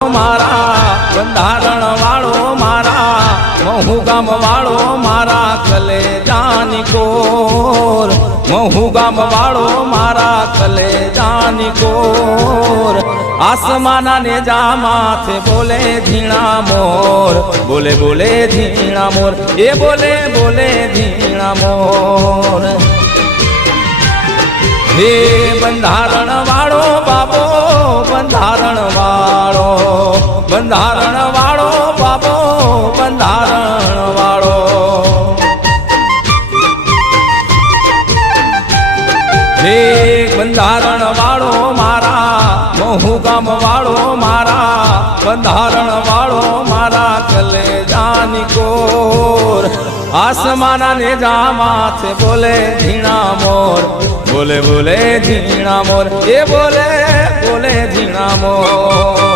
મારા બંધારણ વાળો મારા મહુ ગામ વાળો મારા કલેજાની કોર મહુ ગામ વાળો મારા કલેજાની કોર આસમાના ને જા માથે બોલે ઝીણા મોર બોલે બોલે ઝીણા મોર એ બોલે બોલે ઝીણા મોર હે બંધારણ વાળો બાબો બંધારણ વાળો બાબો બંધારણ વાળો હે બંધારણ વાળો મારા મહુ ગામ વાળો મારા બંધારણ વાળો મારા કલેજાની કોર આસમાના ને જા માથે બોલે ઝીણા મોર બોલે બોલે ઝીણા મોર એ બોલે બોલે ઝીણા મોર